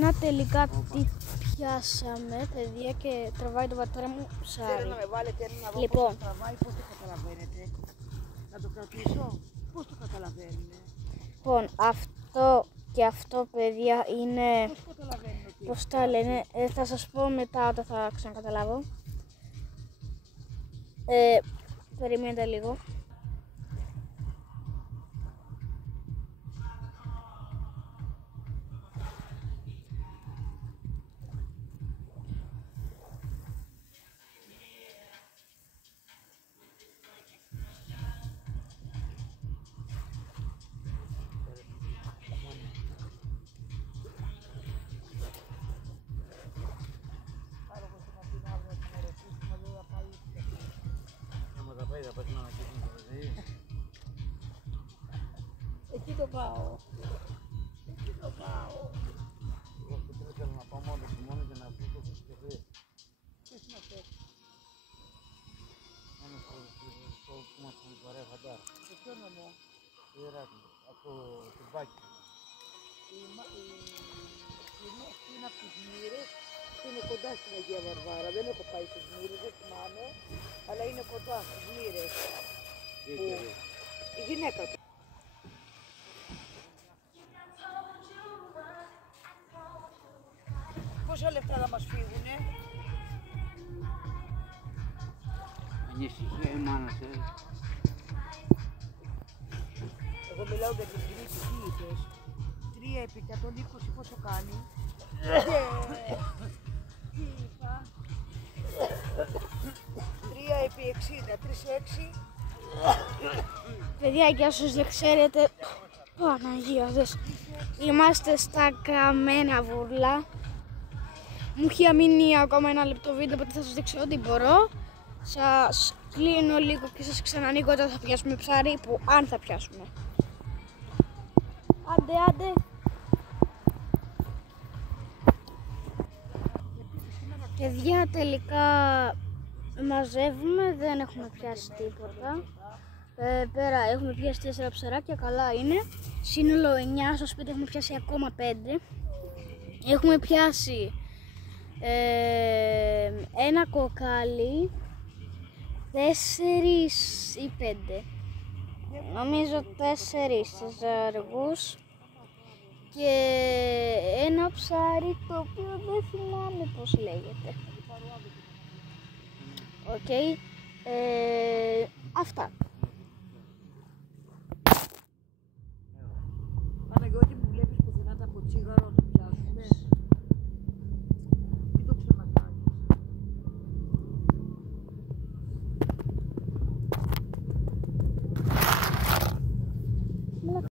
Να τελικά τι πιάσαμε, παιδιά, και τραβάει το πατέρα μου ψάρι. Θέλω να με βάλετε ένα να δω Λοιπόν. πώς το τραβάει, πώς το καταλαβαίνετε. Να το κρατήσω, πώς το καταλαβαίνετε. Λοιπόν, αυτό και αυτό, παιδιά, είναι, Πώς καταλαβαίνω ότι πώς τα λένε, θα σας πω μετά όταν θα ξανακαταλάβω. Περιμένετε λίγο. Εκεί το πάω. Εκεί το πάω. Εγώ αυτό που ήθελα να πάω μόνο για να βρω το φουσκεφέ. Ποιος είναι αυτός? Μόνο στο που μας τον παρέα φαντάρα. Σε ποιο νομό? Το Ηράκλειο, από το Μπάκι. Είναι από τις Μύρες και είναι κοντά στην Αγία Βαρβάρα. Δεν έχω πάει στις Μύρες, δεν θυμάμαι, αλλά είναι κοντά στις Μύρες. Η γυναίκα του. Πόσα λεφτά θα μας φύγουνε? Ανησυχία η μάνα σε. Εγώ μιλάω για την Κρήτη, τι είπες? 3 επί 120 πόσο κάνει? Τι είπα? 3 επί 60, 3 6. Παιδιά, και όσους δεν ξέρετε, Παναγία, είμαστε στα Καμένα Βούρλα. Μου έχει μείνει ακόμα ένα λεπτό βίντεο, οπότε θα σας δείξω ό,τι μπορώ. Σας κλείνω λίγο και σας ξανανοίγω όταν θα πιάσουμε ψάρι, που αν θα πιάσουμε. Άντε, άντε. Παιδιά, τελικά μαζεύουμε, δεν έχουμε πιάσει τίποτα. Πέρα έχουμε πιάσει 4 ψαράκια, καλά είναι. Σύνολο 9, στο σπίτι έχουμε πιάσει ακόμα 5. Έχουμε πιάσει ένα κοκάλι, 4 ή 5. Νομίζω 4 ζαργούς και ένα ψάρι το οποίο δεν θυμάμαι πώς λέγεται. Οκ. Αυτά.